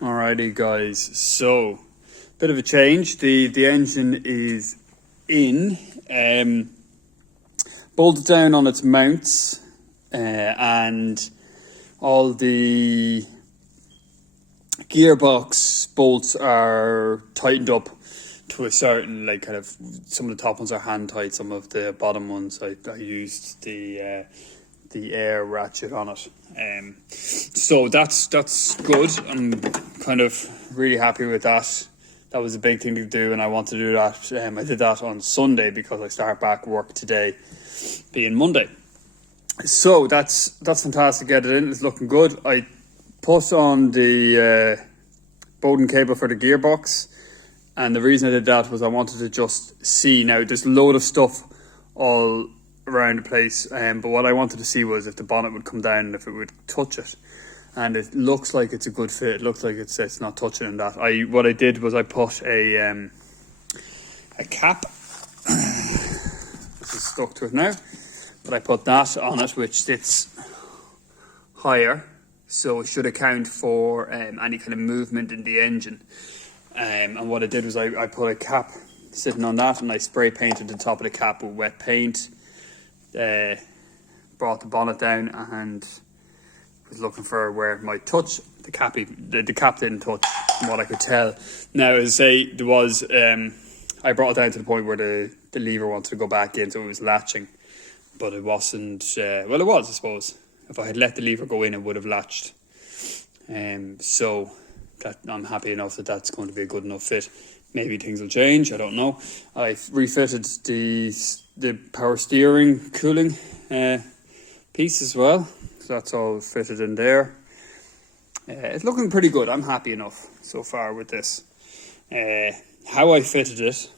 Alrighty guys, so bit of a change. The engine is in, bolted down on its mounts, and all the gearbox bolts are tightened up to a certain, like, kind of, some of the top ones are hand tight, some of the bottom ones I used the air ratchet on it. So that's good. I'm kind of really happy with that. That was a big thing to do, and I want to do that. I did that on Sunday because I start back work today, being Monday. So that's fantastic. Get it in. It's looking good. I put on the Bowden cable for the gearbox, and the reason I did that was I wanted to just see. Now there's a load of stuff all around the place, but what I wanted to see was if the bonnet would come down and if it would touch it, and it looks like it's a good fit. It looks like it's not touching in that. What I did was I put a cap which is stuck to it now, but I put that on it which sits higher, so it should account for any kind of movement in the engine. And what I did was I put a cap sitting on that, and I spray painted the top of the cap with wet paint. Brought the bonnet down and was looking for where it might touch. The cap didn't touch, from what I could tell. Now, as I say, there was I brought it down to the point where the lever wanted to go back in, so it was latching, but it wasn't. Well, it was, I suppose. If I had let the lever go in, it would have latched. So that I'm happy enough that that's going to be a good enough fit. Maybe things will change, I don't know. I've refitted the power steering cooling piece as well, so that's all fitted in there. It's looking pretty good. I'm happy enough so far with this. How I fitted it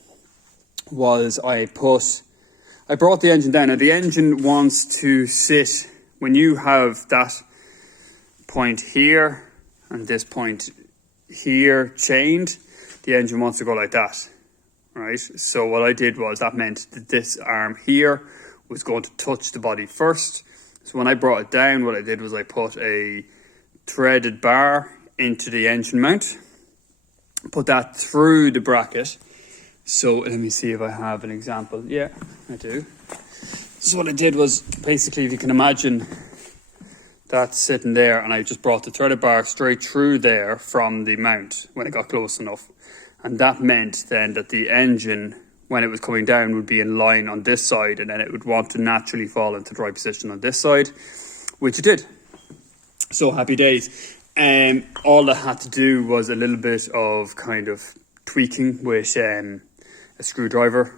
was I brought the engine down. Now the engine wants to sit, when you have that point here and this point here chained, the engine wants to go like that, right? So what I did was, that meant that this arm here was going to touch the body first. So when I brought it down, what I did was I put a threaded bar into the engine mount, put that through the bracket. So let me see if I have an example. Yeah, I do. So what I did was, basically, if you can imagine, that's sitting there, and I just brought the threaded bar straight through there from the mount when it got close enough. And that meant then that the engine, when it was coming down, would be in line on this side, and then it would want to naturally fall into the right position on this side, which it did. So happy days. All I had to do was a little bit of kind of tweaking with a screwdriver.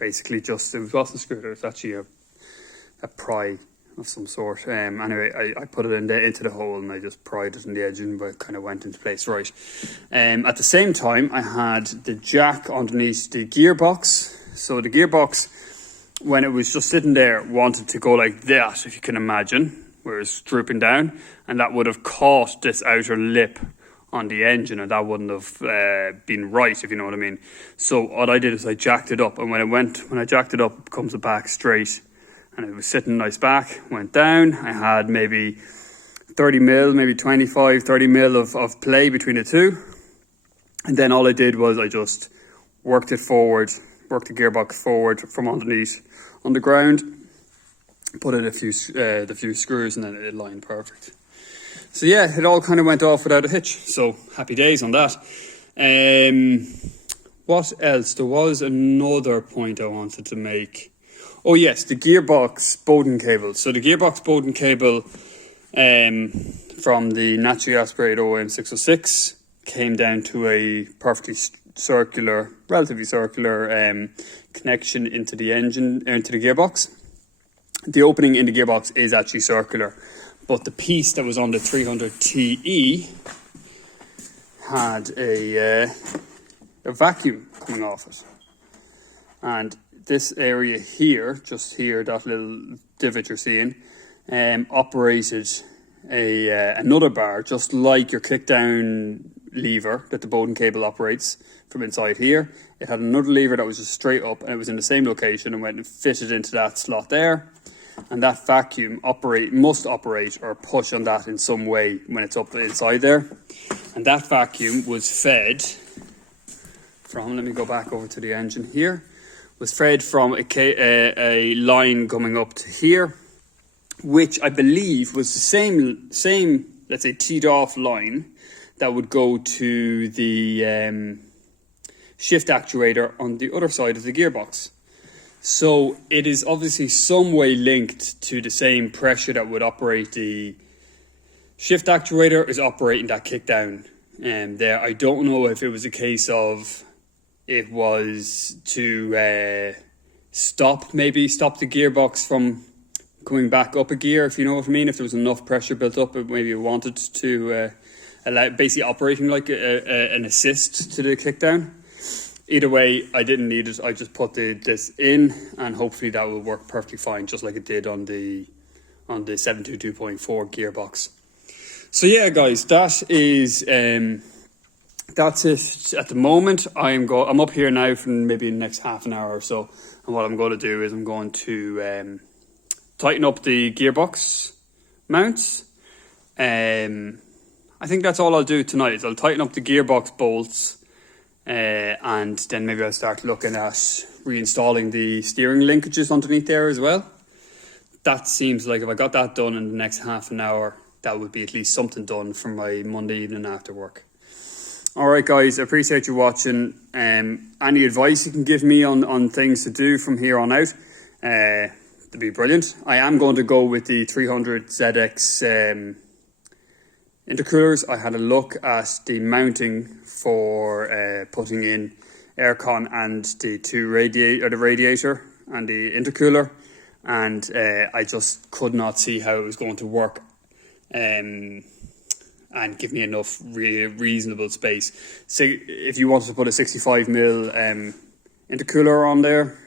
Basically, it wasn't a screwdriver, it's actually a pry of some sort. Anyway, I put it into the hole, and I just pried it in the edge, and it kind of went into place right. At the same time, I had the jack underneath the gearbox. So the gearbox, when it was just sitting there, wanted to go like that, if you can imagine, where it's drooping down, and that would have caught this outer lip on the engine, and that wouldn't have been right, if you know what I mean. So what I did is I jacked it up, and when I jacked it up, it comes back straight. And it was sitting nice back, went down. I had maybe 30 mil, maybe 25, 30 mil of play between the two. And then all I did was I just worked it forward, worked the gearbox forward from underneath on the ground, put in the few screws, and then it lined perfect. So yeah, it all kind of went off without a hitch. So happy days on that. What else? There was another point I wanted to make. Oh yes, the gearbox Bowden cable. So the gearbox Bowden cable from the naturally aspirated OM 606 came down to a perfectly circular, relatively circular connection into the engine, into the gearbox. The opening in the gearbox is actually circular, but the piece that was on the 300TE had a vacuum coming off it. And this area here, just here, that little divot you're seeing, operated another bar, just like your click down lever that the Bowden cable operates from inside here. It had another lever that was just straight up, and it was in the same location, and went and fitted into that slot there. And that vacuum must operate or push on that in some way when it's up inside there. And that vacuum was fed from, let me go back over to the engine here, was fed from a line coming up to here, which I believe was the same let's say, teed off line that would go to the shift actuator on the other side of the gearbox. So it is obviously some way linked to the same pressure that would operate the shift actuator is operating that kickdown. There, I don't know if it was a case of it was to stop the gearbox from coming back up a gear, if you know what I mean. If there was enough pressure built up, maybe it wanted to allow, basically operating like an assist to the kickdown. Either way, I didn't need it. I just put this in, and hopefully that will work perfectly fine, just like it did on the 722.4 gearbox. So yeah, guys, that's it at the moment. I'm up here now for maybe the next half an hour or so, and what I'm going to do is I'm going to tighten up the gearbox mounts. I think that's all I'll do tonight. Is I'll tighten up the gearbox bolts. And then maybe I'll start looking at reinstalling the steering linkages underneath there as well. That seems like if I got that done in the next half an hour, that would be at least something done for my Monday evening after work. Alright guys, I appreciate you watching. Any advice you can give me on things to do from here on out, that'd be brilliant. I am going to go with the 300ZX intercoolers. I had a look at the mounting for putting in aircon and the radiator and the intercooler, and I just could not see how it was going to work and give me enough reasonable space. So if you wanted to put a 65mm intercooler on there,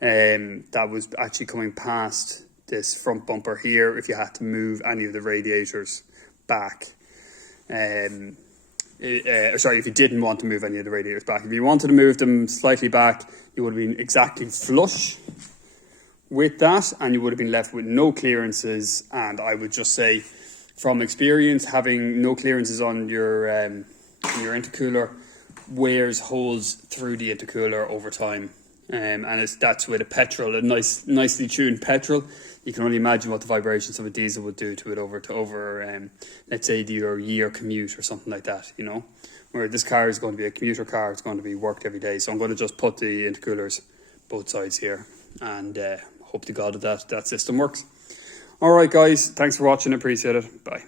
that was actually coming past this front bumper here if you had to move any of the radiators back. Sorry, if you didn't want to move any of the radiators back. If you wanted to move them slightly back, you would have been exactly flush with that, and you would have been left with no clearances. And I would just say, from experience, having no clearances on your intercooler wears holes through the intercooler over time. And that's with a petrol, a nicely tuned petrol. You can only imagine what the vibrations of a diesel would do to it over let's say your year commute or something like that, you know. Where this car is going to be a commuter car, it's going to be worked every day. So I'm going to just put the intercoolers both sides here, and hope to God that system works. Alright guys, thanks for watching, appreciate it, bye.